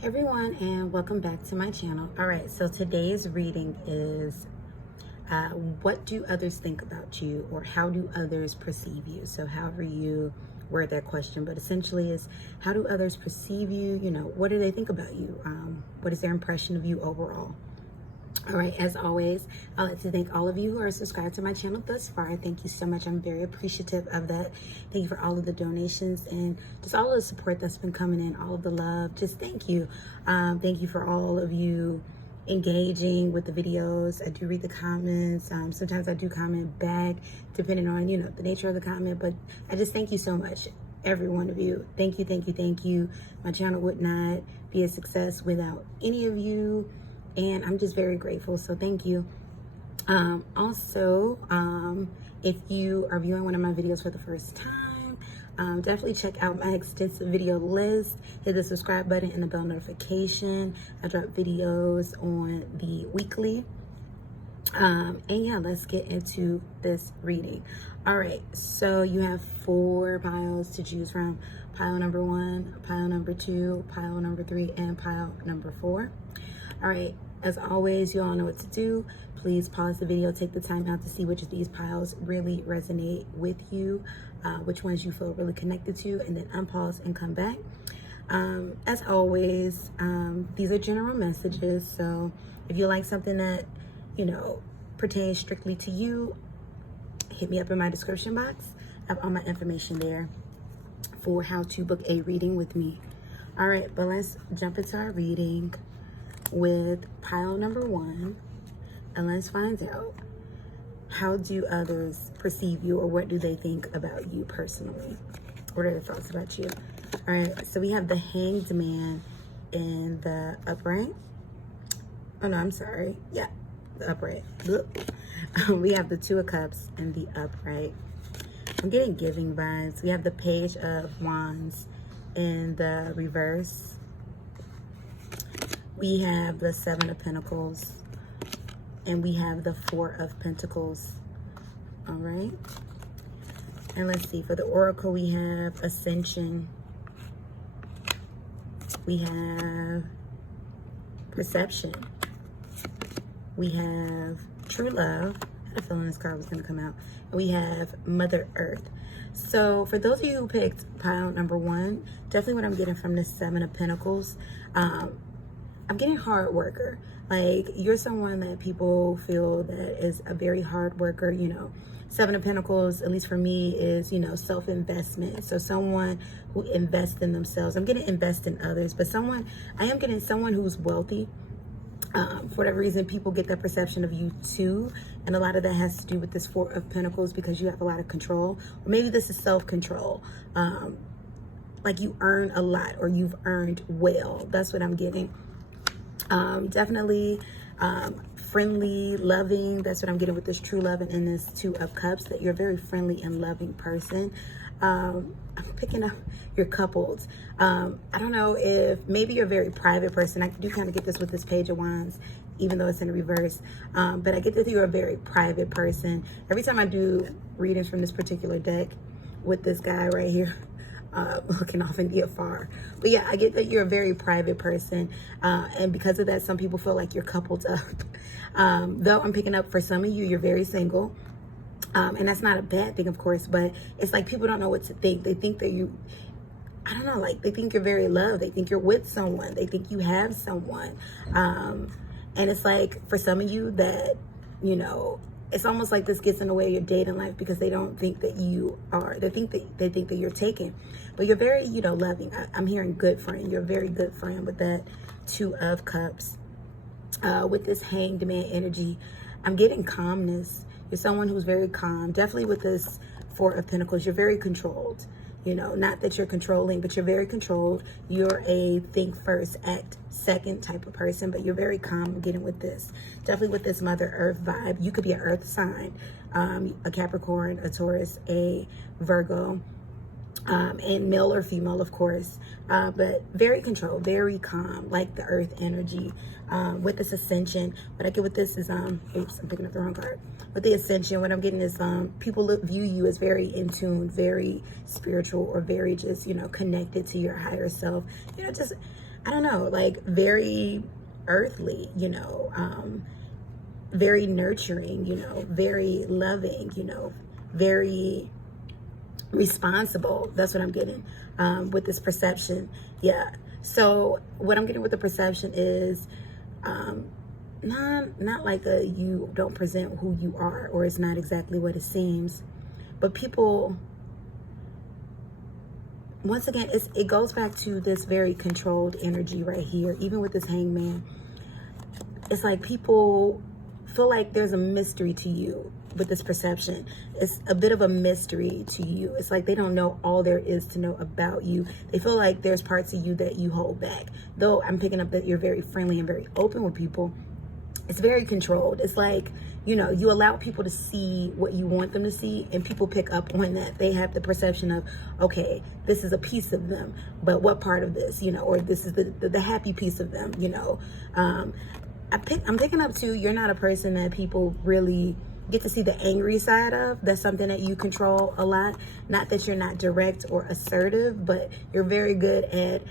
Hey everyone, and welcome back to my channel. All right, so today's reading is what do others think about you, or how do others perceive you? So however you word that question, but essentially is how do others perceive you? You know, what do they think about you? What is their impression of you overall? All right, as always, I'd like to thank all of you who are subscribed to my channel thus far. Thank you so much. I'm very appreciative of that. Thank you for all of the donations and just all of the support that's been coming in, all of the love. Just thank you. Thank you for all of you engaging with the videos. I do read the comments. Sometimes I do comment back depending on, you know, the nature of the comment, but I just thank you so much. Every one of you. Thank you, thank you, thank you. My channel would not be a success without any of you. And I'm just very grateful, so thank you. Also, if you are viewing one of my videos for the first time, definitely check out my extensive video list. Hit the subscribe button and the bell notification. I drop videos on the weekly. And yeah, let's get into this reading. All right, so you have 4 piles to choose from. Pile number 1, pile number 2, pile number 3, and pile number 4. All right, as always, you all know what to do. Please pause the video, take the time out to see which of these piles really resonate with you, which ones you feel really connected to, and then unpause and come back. As always, these are general messages, so if you like something that, you know, pertains strictly to you, hit me up in my description box. I have all my information there for how to book a reading with me. All right, but let's jump into our reading with pile number 1, and let's find out, how do others perceive you, or what do they think about you personally? What are their thoughts about you? All right, so we have the Hanged Man in the upright. Oh no, I'm sorry. Yeah, the upright. We have the 2 of Cups in the upright. I'm getting giving vibes. We have the Page of Wands in the reverse. We have the 7 of Pentacles, and we have the 4 of Pentacles. All right. And let's see, for the Oracle, we have Ascension. We have Perception. We have True Love. I had a feeling this card was going to come out. And we have Mother Earth. So for those of you who picked pile number 1, definitely what I'm getting from this 7 of Pentacles, I'm getting hard worker. Like, you're someone that people feel that is a very hard worker. You know, 7 of Pentacles, at least for me, is, you know, self-investment. So someone who invests in themselves. I'm getting invest in others, but I am getting someone who's wealthy. For whatever reason, people get that perception of you too. And a lot of that has to do with this 4 of Pentacles, because you have a lot of control. Or maybe this is self-control. Like you earn a lot, or you've earned well. That's what I'm getting. Definitely friendly, loving. That's what I'm getting with this True Love and in this 2 of Cups, that you're a very friendly and loving person. I'm picking up your coupled. I don't know if maybe you're a very private person. I do kind of get this with this Page of Wands, even though it's in reverse. But I get that you're a very private person. Every time I do readings from this particular deck with this guy right here, looking off in the afar. But yeah, I get that you're a very private person. And because of that, some people feel like you're coupled up. Though I'm picking up for some of you, you're very single. And that's not a bad thing, of course, but it's like people don't know what to think. They think that you, I don't know, like they think you're very loved. They think you're with someone. They think you have someone. And it's like for some of you that, you know, it's almost like this gets in the way of your dating life, because they don't think that you are, they think that you're taken. But you're very, you know, loving. I'm hearing good friend. You're a very good friend with that 2 of Cups. With this Hanged Man energy, I'm getting calmness. You're someone who's very calm. Definitely with this 4 of Pentacles, you're very controlled. You know, not that you're controlling, but you're very controlled. You're a think first, act second type of person, but you're very calm. I'm getting with this. Definitely with this Mother Earth vibe. You could be an Earth sign, a Capricorn, a Taurus, a Virgo. and male or female, of course, but very controlled, very calm, like the earth energy. With this ascension, what I get with this is, oops, I'm picking up the wrong card. With the ascension, what I'm getting is, people view you as very in tune, very spiritual, or very just, connected to your higher self. Just, I don't know, like very earthly, very nurturing, very loving, very responsible. That's what I'm getting with this perception. Yeah. So what I'm getting with the perception is not like you don't present who you are, or it's not exactly what it seems, but people, once again, it goes back to this very controlled energy right here. Even with this hangman, it's like people feel like there's a mystery to you. With this perception, it's a bit of a mystery to you. It's like they don't know all there is to know about you. They feel like there's parts of you that you hold back. Though I'm picking up that you're very friendly and very open with people, it's very controlled. It's like, you allow people to see what you want them to see, and people pick up on that. They have the perception of, okay, this is a piece of them, but what part of this, or this is the happy piece of them, I'm picking up too, you're not a person that people really get to see the angry side of. That's something that you control a lot. Not that you're not direct or assertive, but you're very good at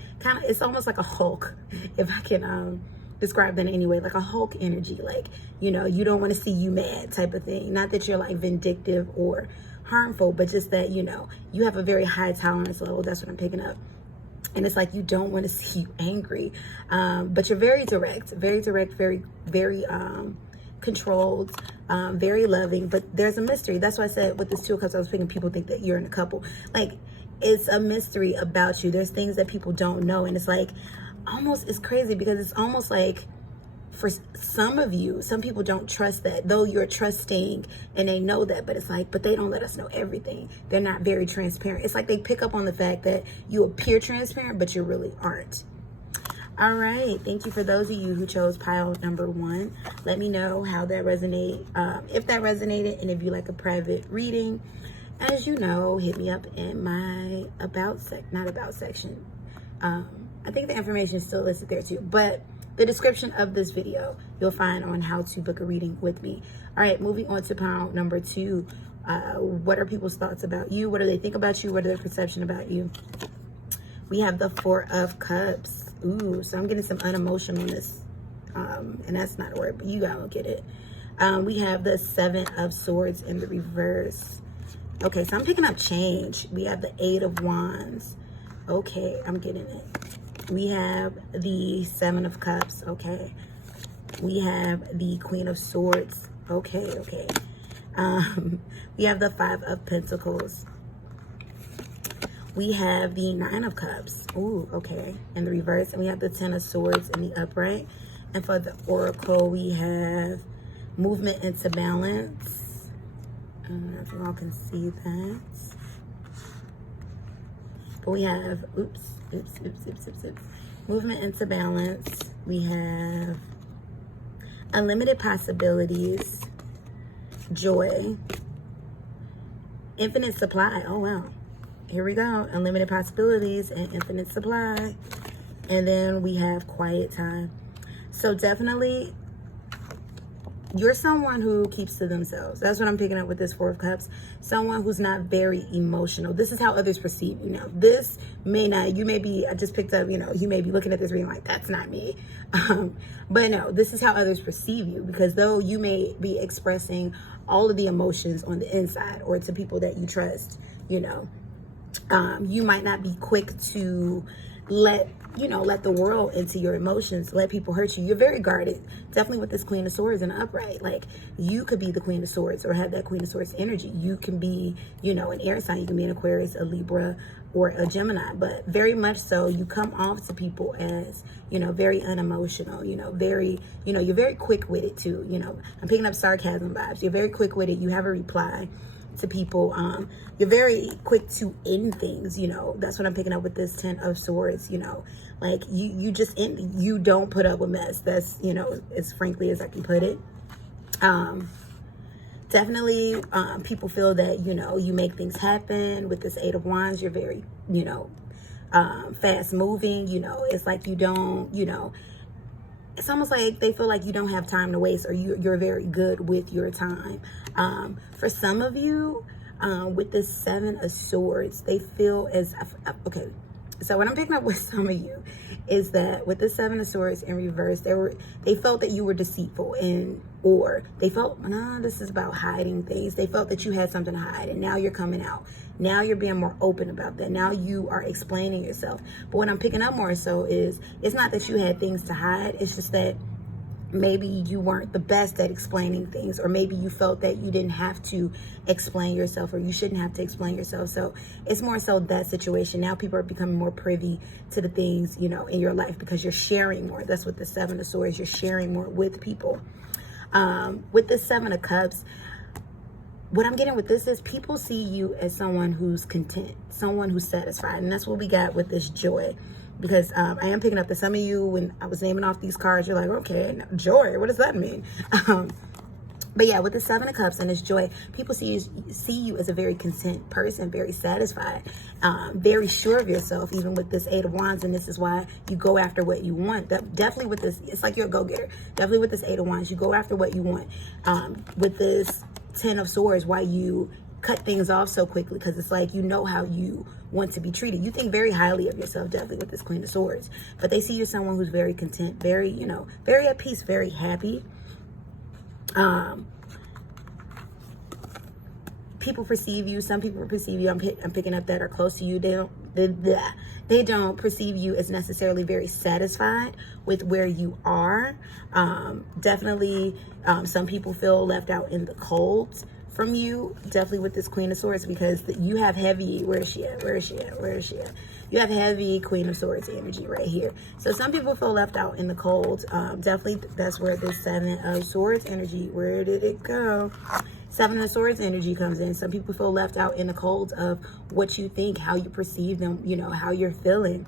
it's almost like a Hulk, if I can describe that in any way, like a Hulk energy. Like, you don't want to see you mad type of thing. Not that you're like vindictive or harmful, but just that, you have a very high tolerance level. That's what I'm picking up. And it's like you don't want to see you angry, but you're very direct, very, very controlled, very loving. But there's a mystery. That's why I said with this Two of Cups, I was thinking people think that you're in a couple. Like, it's a mystery about you. There's things that people don't know, and it's like it's crazy, because it's almost like for some of you, some people don't trust that, though you're trusting and they know that, but it's like, but they don't let us know everything. They're not very transparent. It's like they pick up on the fact that you appear transparent, but you really aren't. All right, thank you for those of you who chose pile number 1. Let me know how that resonated, if that resonated, and if you like a private reading. As you know, hit me up in my not about section. I think the information is still listed there too, but the description of this video you'll find on how to book a reading with me. All right, moving on to pile number 2. What are people's thoughts about you? What do they think about you? What are their perception about you? We have the 4 of Cups. Ooh, so I'm getting some unemotionalness. And that's not a word, but you gotta look at it. We have the 7 of Swords in the reverse. Okay, so I'm picking up change. We have the 8 of Wands. Okay, I'm getting it. We have the 7 of Cups. Okay. We have the Queen of Swords. Okay. We have the 5 of Pentacles. We have the 9 of Cups. Ooh, okay. In the reverse. And we have the 10 of Swords in the upright. And for the Oracle, we have movement into balance. I don't know if you all can see that. But we have, oops. Movement into balance. We have unlimited possibilities, joy, infinite supply. Oh, wow. Here we go. Unlimited possibilities and infinite supply. And then we have quiet time. So definitely, you're someone who keeps to themselves. That's what I'm picking up with this 4 of Cups. Someone who's not very emotional. This is how others perceive you. Now, this may not, you may be, I just picked up, you may be looking at this reading like, that's not me. But no, this is how others perceive you. Because though you may be expressing all of the emotions on the inside, or to people that you trust, you might not be quick to let the world into your emotions, let people hurt you. You're very guarded. Definitely with this Queen of Swords in the upright. Like, you could be the Queen of Swords or have that Queen of Swords energy. You can be, an air sign. You can be an Aquarius, a Libra, or a Gemini. But very much so, you come off to people as, very unemotional, very, you're very quick-witted too. I'm picking up sarcasm vibes. You're very quick-witted. You have a reply to people. You're very quick to end things. That's what I'm picking up with this 10 of Swords. Like, you just end, you don't put up with mess. That's, as frankly as I can put it. Definitely, people feel that, you know, you make things happen. With this Eight of Wands, you're very, you know, fast moving. You know, it's like you don't, you know, it's almost like they feel like you don't have time to waste, or you're very good with your time. For some of you, with the Seven of Swords, they feel as, okay, so what I'm picking up with some of you is that with the Seven of Swords in reverse, they felt that you were deceitful, or they felt, nah, this is about hiding things. They felt that you had something to hide, and now you're coming out. Now you're being more open about that. Now you are explaining yourself. But what I'm picking up more so is, it's not that you had things to hide. It's just that maybe you weren't the best at explaining things, or maybe you felt that you didn't have to explain yourself, or you shouldn't have to explain yourself. So it's more so that situation. Now people are becoming more privy to the things, you know, in your life, because you're sharing more. That's what the Seven of Swords, you're sharing more with people. With the Seven of Cups, what I'm getting with this is people see you as someone who's content, someone who's satisfied. And that's what we got with this Joy. Because I am picking up that some of you, when I was naming off these cards, you're like, okay, joy, what does that mean? But yeah, with the Seven of Cups and this Joy, people see you as a very content person, very satisfied, very sure of yourself, even with this Eight of Wands. And this is why you go after what you want. Definitely with this, it's like you're a go-getter. Definitely with this Eight of Wands, you go after what you want. With this Ten of Swords, why you cut things off so quickly, because it's like, you know how you want to be treated. You think very highly of yourself, definitely with this Queen of Swords. But they see you as someone who's very content, very, you know, very at peace, very happy. People perceive you, some people perceive you, I'm picking up that are close to you, they don't perceive you as necessarily very satisfied with where you are. Definitely, some people feel left out in the cold from you, definitely with this Queen of Swords, because you have heavy, where is she at? You have heavy Queen of Swords energy right here. So some people feel left out in the cold. Definitely, that's where the Seven of Swords energy, where did it go? Seven of Swords energy comes in. Some people feel left out in the cold of what you think, how you perceive them, you know, how you're feeling.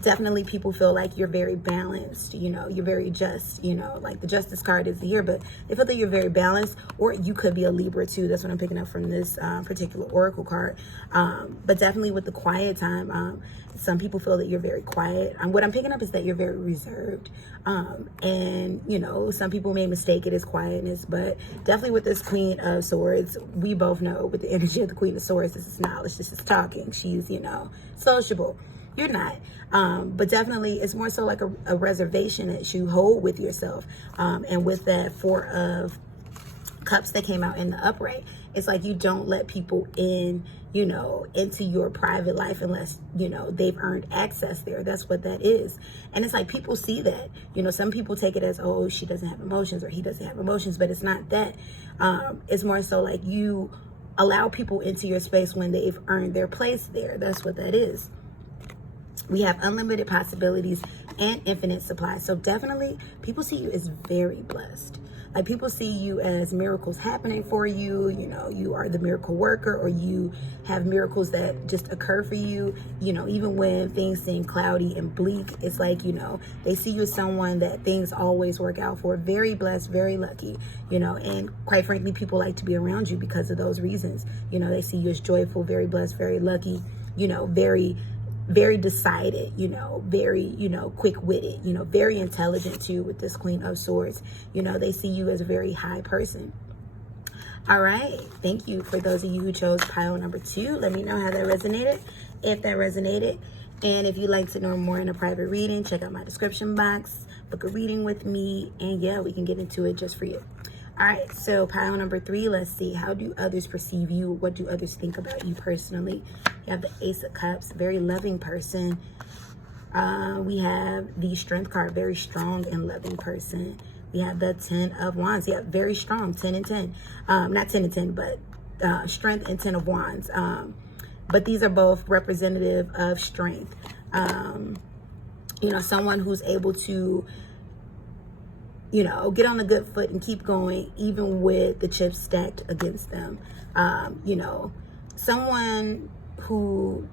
Definitely people feel like you're very balanced, you know, you're very just, you know, like the Justice card is here, but they feel that you're very balanced, or you could be a Libra too. That's what I'm picking up from this particular Oracle card. But definitely with the quiet time, some people feel that you're very quiet. What I'm picking up is that you're very reserved. And, you know, some people may mistake it as quietness, but definitely with this Queen of Swords, we both know with the energy of the Queen of Swords, this is knowledge, this is talking. She's, you know, sociable. You're not. But definitely it's more so like a reservation that you hold with yourself. And with that Four of Cups that came out in the upright, it's like you don't let people in, you know, into your private life unless, you know, they've earned access there. That's what that is. And it's like people see that, you know, some people take it as, oh, she doesn't have emotions, or he doesn't have emotions, but it's not that. It's more so like you allow people into your space when they've earned their place there. That's what that is. We have unlimited possibilities and infinite supply. So definitely people see you as very blessed. Like people see you as miracles happening for you. You know, you are the miracle worker, or you have miracles that just occur for you. You know, even when things seem cloudy and bleak, it's like, you know, they see you as someone that things always work out for. Very blessed, very lucky, you know, and quite frankly, people like to be around you because of those reasons. You know, they see you as joyful, very blessed, very lucky, you know, very decided, you know, very, you know, quick-witted, you know, very intelligent too with this Queen of Swords. You know, they see you as a very high person. All right. Thank you for those of you who chose pile number 2. Let me know how that resonated, if that resonated. And if you'd like to know more in a private reading, check out my description box, book a reading with me, and yeah, we can get into it just for you. All right, so pile number 3, let's see. How do others perceive you? What do others think about you personally? You have the Ace of Cups, very loving person. We have the Strength card, very strong and loving person. We have the 10 of Wands. Yeah, very strong, 10 and 10. Not 10 and 10, but Strength and 10 of Wands. But these are both representative of strength. You know, someone who's able to, you know, get on a good foot and keep going, even with the chips stacked against them. You know, someone who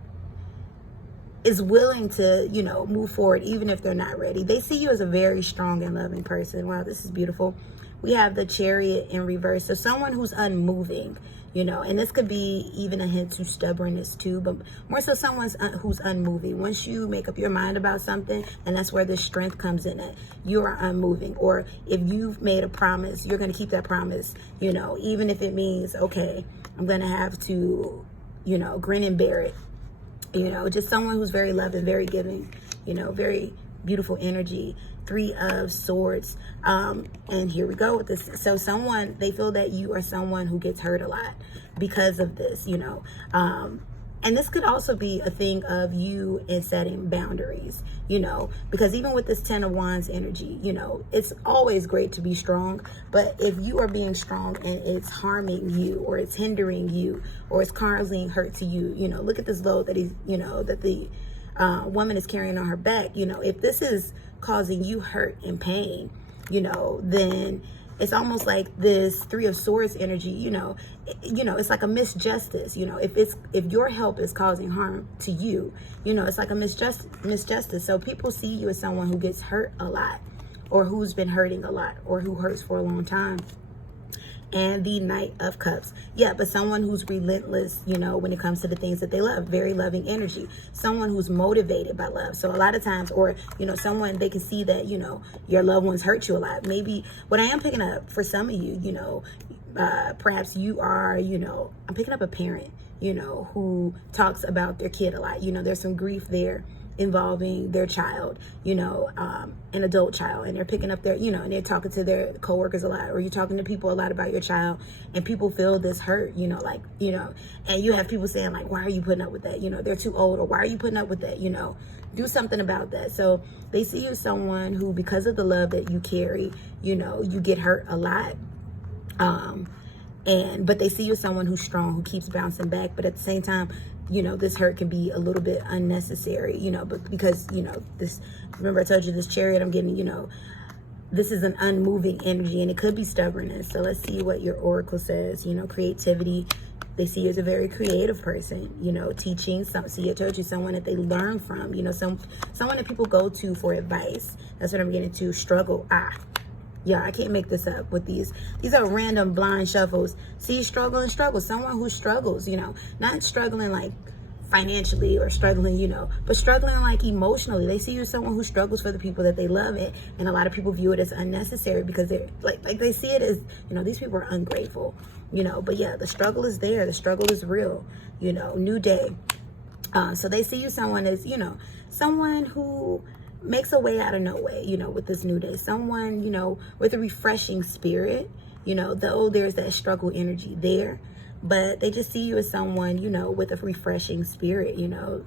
is willing to, you know, move forward even if they're not ready. They see you as a very strong and loving person. Wow, this is beautiful. We have the Chariot in reverse. So someone who's unmoving, you know, and this could be even a hint to stubbornness too, but more so someone who's unmoving. Once you make up your mind about something, and that's where the strength comes in it, you are unmoving. Or if you've made a promise, you're going to keep that promise, you know, even if it means, okay, I'm going to have to, you know, grin and bear it. You know, just someone who's very loving, very giving, you know, very beautiful energy. 3 of Swords. And here we go with this. So someone, they feel that you are someone who gets hurt a lot because of this, you know. And this could also be a thing of you in setting boundaries, you know, because even with this 10 of Wands energy, you know, it's always great to be strong. But if you are being strong and it's harming you, or it's hindering you, or it's causing hurt to you, you know, look at this load that you know, that the woman is carrying on her back. You know, if this is causing you hurt and pain, you know, then it's almost like this 3 of Swords energy, you know, it's like a misjustice. You know, if your help is causing harm to you, you know, it's like a misjustice. So people see you as someone who gets hurt a lot, or who's been hurting a lot, or who hurts for a long time. And the Knight of Cups. Yeah, but someone who's relentless, you know, when it comes to the things that they love. Very loving energy. Someone who's motivated by love. So a lot of times, or, you know, someone, they can see that, you know, your loved ones hurt you a lot. Maybe what I am picking up for some of you, you know, perhaps you are, you know, I'm picking up a parent, you know, who talks about their kid a lot. You know, there's some grief there involving their child, you know, an adult child, and they're picking up their, you know, and they're talking to their coworkers a lot, or you're talking to people a lot about your child, and people feel this hurt, you know, like, you know, and you have people saying like, why are you putting up with that? You know, they're too old, or why are you putting up with that? You know, do something about that. So they see you as someone who, because of the love that you carry, you know, you get hurt a lot. But they see you as someone who's strong, who keeps bouncing back. But at the same time, you know, this hurt can be a little bit unnecessary, you know, but because, you know, this, remember I told you this Chariot, I'm getting, you know, this is an unmoving energy, and it could be stubbornness. So let's see what your oracle says. You know, creativity. They see you as a very creative person, you know, teaching. See, I told you, someone that they learn from, you know, someone that people go to for advice. That's what I'm getting to. Struggle. Yeah, I can't make this up with these. These are random blind shuffles. See, struggle and struggle. Someone who struggles, you know, not struggling like financially or struggling, you know, but struggling like emotionally. They see you as someone who struggles for the people that they love, it, and a lot of people view it as unnecessary because they're like they see it as, you know, these people are ungrateful, you know. But yeah, the struggle is there. The struggle is real, you know. New day. So they see you someone as, you know, someone who makes a way out of no way, you know, with this new day. Someone, you know, with a refreshing spirit, you know, though there's that struggle energy there, but they just see you as someone, you know, with a refreshing spirit, you know,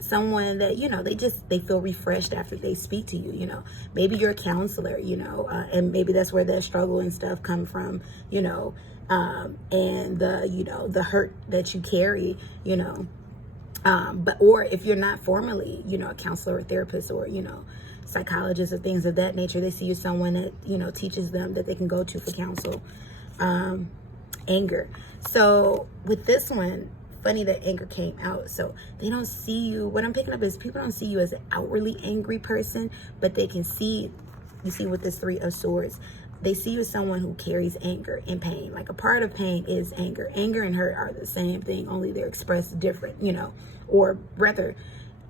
someone that, you know, they feel refreshed after they speak to you, you know. Maybe you're a counselor, you know, and maybe that's where that struggle and stuff come from, you know, and the, you know, the hurt that you carry, you know. Or if you're not formally, you know, a counselor or therapist, or, you know, psychologist or things of that nature, they see you as someone that, you know, teaches them that they can go to for counsel. Anger. So with this one, funny that anger came out. So they don't see you. What I'm picking up is people don't see you as an outwardly angry person, but they can see, you see with this 3 of Swords, they see you as someone who carries anger and pain. Like a part of pain is anger. Anger and hurt are the same thing, only they're expressed different, you know, or rather,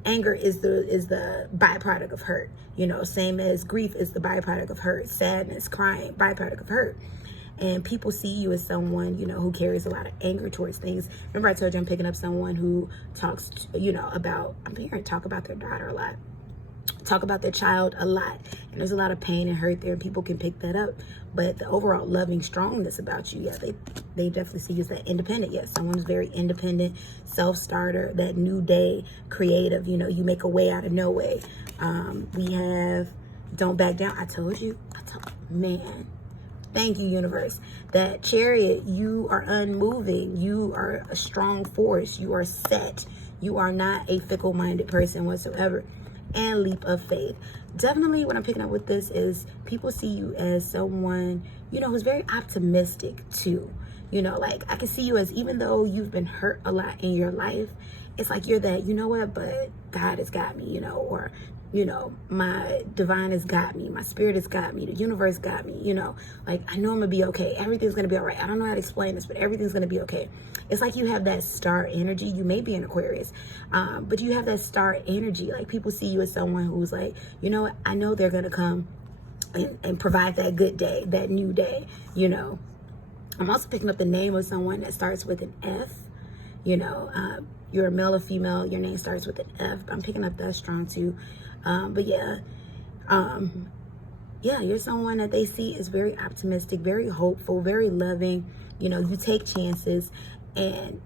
anger is the byproduct of hurt, you know, same as grief is the byproduct of hurt, sadness, crying, byproduct of hurt. And people see you as someone, you know, who carries a lot of anger towards things. Remember I told you I'm picking up someone who talks, you know, about, I'm hearing talk about their daughter a lot, talk about their child a lot, and there's a lot of pain and hurt there, and people can pick that up. But the overall loving strongness about you, yeah, they definitely see you as that independent. Yes, someone who's very independent, self-starter, that new day, creative, you know, you make a way out of no way. We have don't back down. I told you, man, thank you, universe. That Chariot, you are unmoving, you are a strong force, you are set, you are not a fickle-minded person whatsoever. And leap of faith. Definitely what I'm picking up with this is people see you as someone, you know, who's very optimistic too. You know, like I can see you as, even though you've been hurt a lot in your life it's like you're that, you know what, but God has got me, you know, or, you know, my divine has got me, my spirit has got me, the universe got me, you know, like I know I'm gonna be okay, everything's gonna be all right. I don't know how to explain this, but everything's gonna be okay. It's like you have that star energy. You may be an Aquarius, but you have that star energy. Like people see you as someone who's like, you know what, I know they're gonna come and provide that good day, that new day, you know. I'm also picking up the name of someone that starts with an F, you know. You're a male or female, your name starts with an F. I'm picking up that strong too. But yeah, you're someone that they see is very optimistic, very hopeful, very loving. You know, you take chances, and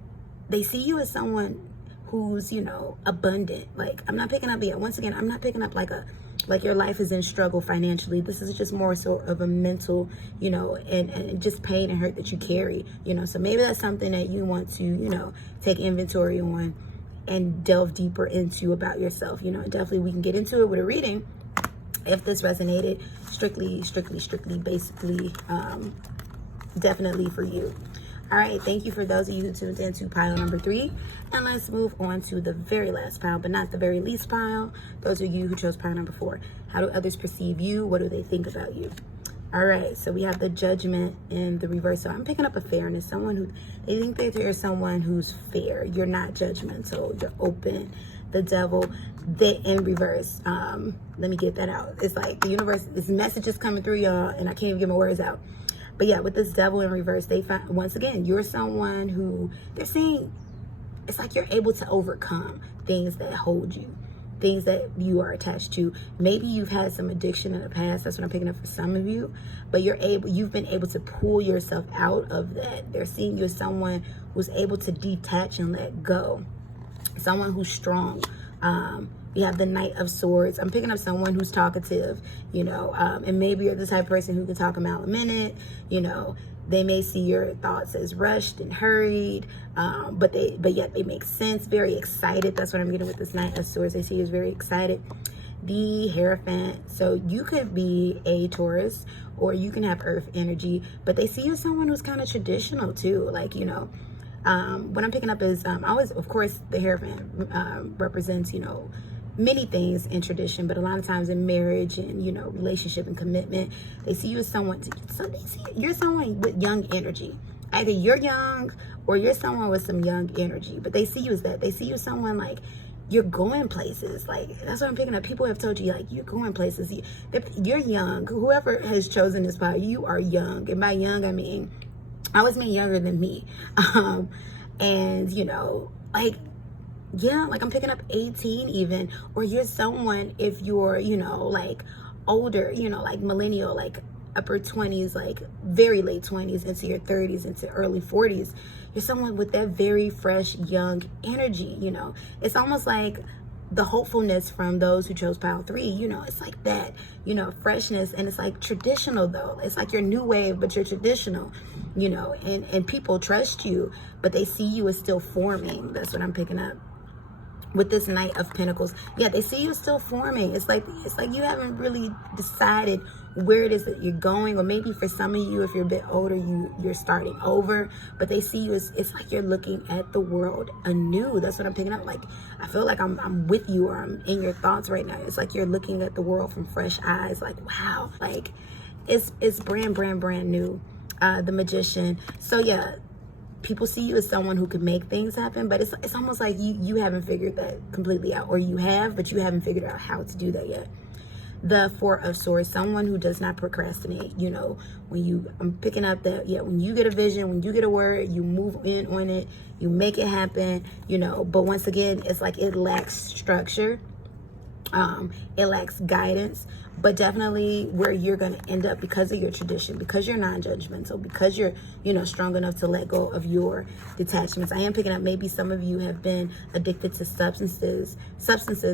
they see you as someone who's, you know, abundant. Like I'm not picking up yet. Once again, I'm not picking up like your life is in struggle financially. This is just more so of a mental, you know, and just pain and hurt that you carry, you know. So maybe that's something that you want to, you know, take inventory on and delve deeper into about yourself. You know, definitely we can get into it with a reading if this resonated. Strictly, basically, definitely for you. All right, thank you for those of you who tuned into pile number 3. And let's move on to the very last pile, but not the very least pile. Those of you who chose pile number 4. How do others perceive you? What do they think about you? All right, so we have the Judgment in the reverse. So I'm picking up a fairness. Someone who, they think that you're someone who's fair. You're not judgmental. You're open. The Devil, in reverse. Let me get that out. It's like the universe, this message is coming through, y'all, and I can't even get my words out. But yeah, with this Devil in reverse, they find, once again, you're someone who they're saying it's like you're able to overcome things that hold you, things that you are attached to. Maybe you've had some addiction in the past. That's what I'm picking up for some of you. But you've been able to pull yourself out of that. They're seeing you as someone who's able to detach and let go. Someone who's strong. You have the Knight of Swords. I'm picking up someone who's talkative, you know, and maybe you're the type of person who can talk a mile a minute, you know. They may see your thoughts as rushed and hurried, but yet they make sense, very excited. That's what I'm getting with this Knight of Swords. They see you as very excited. The Hierophant. So you could be a Taurus or you can have Earth energy, but they see you as someone who's kind of traditional too. Like, you know, what I'm picking up is always, of course, the Hierophant represents, you know, many things in tradition, but a lot of times in marriage and, you know, relationship and commitment, they see you as someone, so they see you're someone with young energy. Either you're young or you're someone with some young energy, but they see you as that. They see you as someone like you're going places. Like, that's what I'm picking up. People have told you, like, you're going places. You're young. Whoever has chosen this path, you are young. And by young, I mean, I always mean younger than me. And, you know, like, yeah, like I'm picking up 18 even, or you're someone, if you're, you know, like older, you know, like millennial, like upper 20s, like very late 20s into your 30s, into early 40s, you're someone with that very fresh, young energy, you know. It's almost like the hopefulness from those who chose pile 3, you know, it's like that, you know, freshness. And it's like traditional though. It's like you're new wave, but you're traditional, you know, and people trust you, but they see you as still forming. That's what I'm picking up. With this Knight of Pentacles, yeah, they see you still forming. It's like you haven't really decided where it is that you're going, or maybe for some of you, if you're a bit older, you're starting over. But they see you as, it's like you're looking at the world anew. That's what I'm picking up. Like, I feel like I'm with you, or I'm in your thoughts right now. It's like you're looking at the world from fresh eyes. Like, wow, like it's brand new. The Magician. So yeah, people see you as someone who can make things happen, but it's almost like you haven't figured that completely out, or you have, but you haven't figured out how to do that yet. The Four of Swords, someone who does not procrastinate. You know, I'm picking up that, yeah, when you get a vision, when you get a word, you move in on it, you make it happen, you know. But once again, it's like it lacks structure. It lacks guidance, but definitely where you're going to end up because of your tradition, because you're non-judgmental, because you're, you know, strong enough to let go of your detachments. I am picking up maybe some of you have been addicted to substances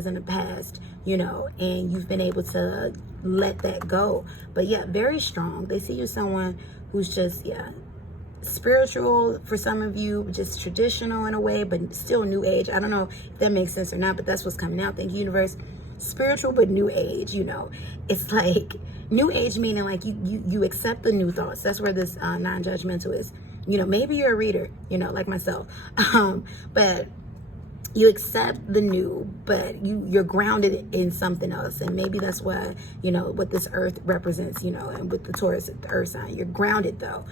in the past, you know, and you've been able to let that go. But yeah, very strong. They see you as someone who's just, yeah, spiritual for some of you, just traditional in a way, but still new age. I don't know if that makes sense or not, but that's what's coming out. Thank you, universe. Spiritual but new age, you know. It's like new age meaning like you accept the new thoughts. That's where this non-judgmental is. You know, maybe you're a reader, you know, like myself, but you accept the new, but you're grounded in something else. And maybe that's why, what this earth represents, and with the Taurus, the earth sign, you're grounded though,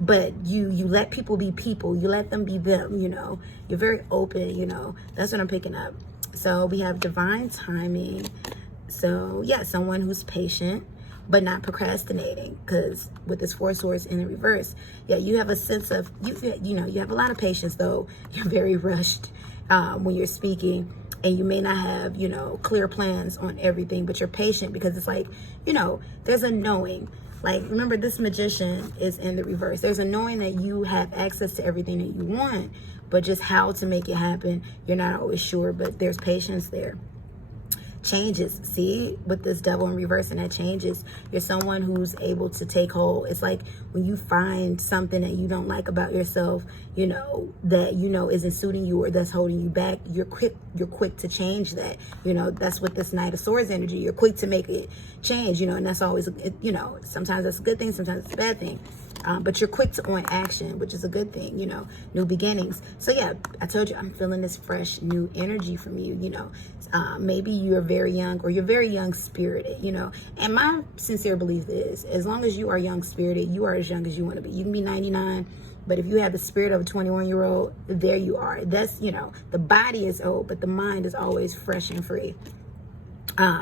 but you let people be people, you let them be them, you're very open, that's what I'm picking up. So we have divine timing. So yeah, someone who's patient but not procrastinating, because with this Four Swords in the reverse, yeah, you have a sense of, you have a lot of patience, though you're very rushed when you're speaking, and you may not have, clear plans on everything, but you're patient because it's like, there's a knowing. Like, remember, this Magician is in the reverse. There's a knowing that you have access to everything that you want, but just how to make it happen, you're not always sure, but there's patience there. Changes, see, with this Devil in reverse, and that changes. You're someone who's able to take hold. It's like when you find something that you don't like about yourself, that isn't suiting you or that's holding you back, you're quick to change that. That's with this Knight of Swords energy. You're quick to make it change, and that's always, sometimes that's a good thing, sometimes it's a bad thing. But you're quick to on action, which is a good thing, new beginnings. So yeah, I told you, I'm feeling this fresh new energy from you, maybe you're very young, or you're very young spirited, and my sincere belief is, as long as you are young spirited, you are as young as you want to be. You can be 99, but if you have the spirit of a 21-year-old, there you are. That's, the body is old, but the mind is always fresh and free.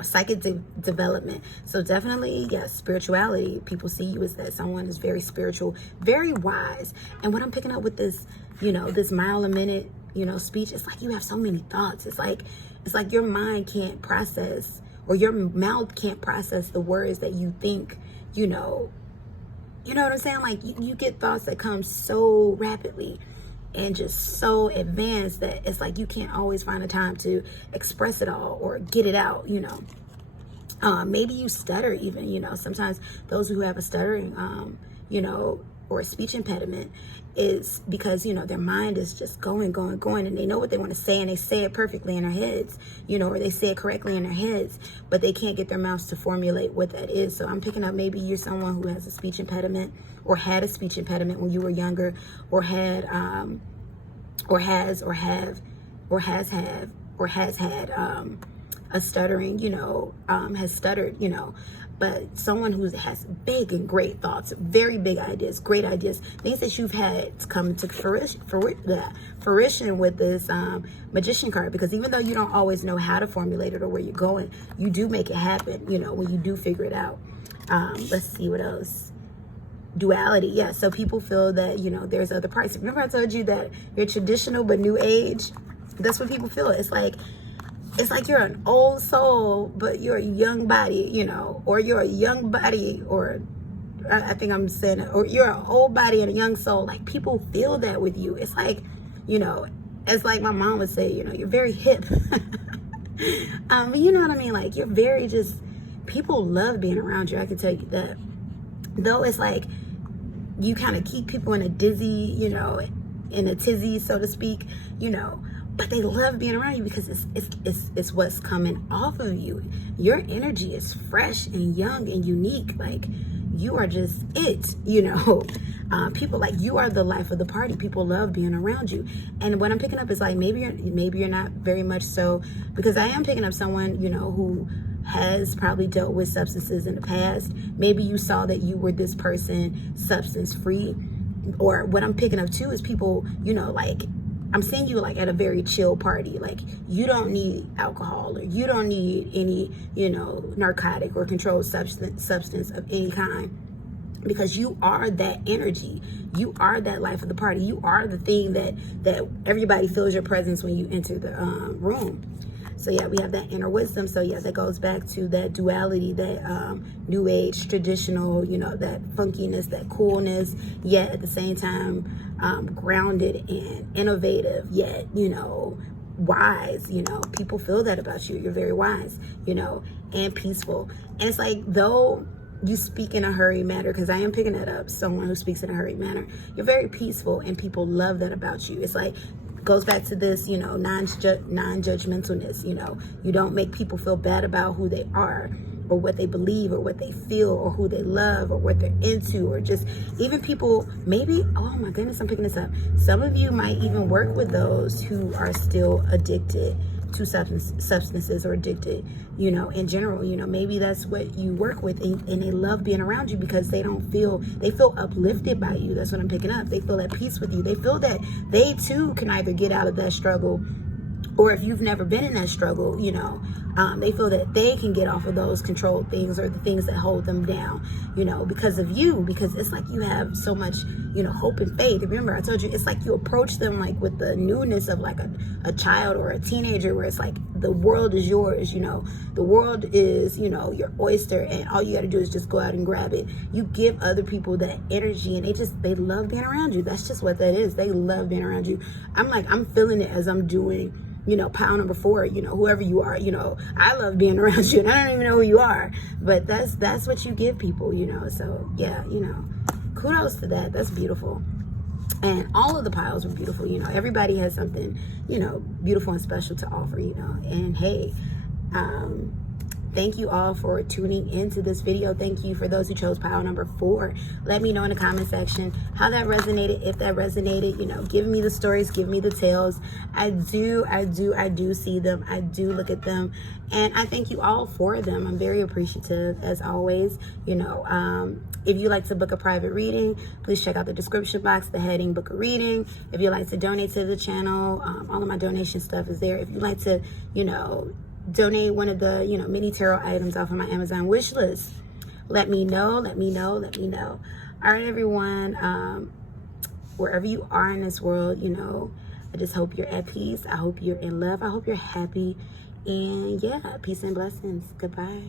Psychic development. So definitely, yes, spirituality. People see you as that someone is very spiritual, very wise. And what I'm picking up with this, this mile a minute, speech, it's like you have so many thoughts. It's like your mind can't process, or your mouth can't process the words that you think, you know what I'm saying? Like you get thoughts that come so rapidly and just so advanced that it's like you can't always find a time to express it all or get it out, maybe you stutter even, sometimes those who have a stuttering, or a speech impediment is because, their mind is just going, and they know what they want to say, and they say it perfectly in their heads, or they say it correctly in their heads, but they can't get their mouths to formulate what that is. So I'm picking up, maybe you're someone who has a speech impediment, or had a speech impediment when you were younger, or had, has had a stuttering, has stuttered, but someone who has big and great thoughts, very big ideas, great ideas, things that you've had come to fruition with this Magician card. Because even though you don't always know how to formulate it or where you're going, you do make it happen, when you do figure it out. Let's see what else. Duality, yeah. So people feel that, there's other parts. Remember I told you that you're traditional but new age? That's what people feel. It's like you're an old soul, but you're a young body, or you're a young body, or I think I'm saying, or you're an old body and a young soul. Like, people feel that with you. It's like, it's like my mom would say, you're very hip. But you know what I mean? Like, you're very just, people love being around you. I can tell you that. Though it's like, you kind of keep people in a dizzy, in a tizzy, so to speak, but they love being around you because it's what's coming off of you. Your energy is fresh and young and unique. Like, you are just it, people, like, you are the life of the party. People love being around you. And what I'm picking up is like, maybe you're not very much so, because I am picking up someone, who has probably dealt with substances in the past. Maybe you saw that you were this person substance free. Or what I'm picking up too is people, like, I'm seeing you like at a very chill party. Like, you don't need alcohol, or you don't need any, narcotic or controlled substance of any kind, because you are that energy. You are that life of the party. You are the thing that everybody feels your presence when you enter the room. So yeah, we have that inner wisdom. So yeah, that goes back to that duality, that new age, traditional, that funkiness, that coolness, yet at the same time, grounded and innovative, yet, wise. People feel that about you. You're very wise, and peaceful. And it's like, though you speak in a hurried manner, because I am picking that up, someone who speaks in a hurried manner, you're very peaceful, and people love that about you. It's like, goes back to this, non-judgmentalness, you don't make people feel bad about who they are. or what they believe or what they feel or who they love or what they're into, or just even people, maybe, oh my goodness, I'm picking this up. Some of you might even work with those who are still addicted to substances or addicted, you know, in general. You know, maybe that's what you work with, and they love being around you because they feel uplifted by you. That's what I'm picking up. They feel at peace with you. They feel that they too can either get out of that struggle, or if you've never been in that struggle, you know, they feel that they can get off of those controlled things or the things that hold them down, you know, because of you, because it's like you have so much, you know, hope and faith. Remember, I told you, it's like you approach them like with the newness of like a child or a teenager, where it's like the world is yours, you know, the world is, you know, your oyster, and all you got to do is just go out and grab it. You give other people that energy, and they love being around you. That's just what that is. They love being around you. I'm feeling it as I'm doing, you know, pile number 4, you know, whoever you are, you know, I love being around you, and I don't even know who you are, but that's what you give people, you know. So yeah, you know, kudos to that. That's beautiful. And all of the piles were beautiful, you know. Everybody has something, you know, beautiful and special to offer, you know. And hey, thank you all for tuning into this video. Thank you for those who chose pile number 4. Let me know in the comment section how that resonated. If that resonated, you know, give me the stories, give me the tales. I do see them. I do look at them, and I thank you all for them. I'm very appreciative, as always. You know, if you like to book a private reading, please check out the description box, the heading book a reading. If you like to donate to the channel, all of my donation stuff is there. If you like to, you know, donate one of the, you know, mini tarot items off of my Amazon wish list, let me know. All right, everyone, wherever you are in this world, you know, I just hope you're at peace. I hope you're in love. I hope you're happy. And yeah, peace and blessings. Goodbye.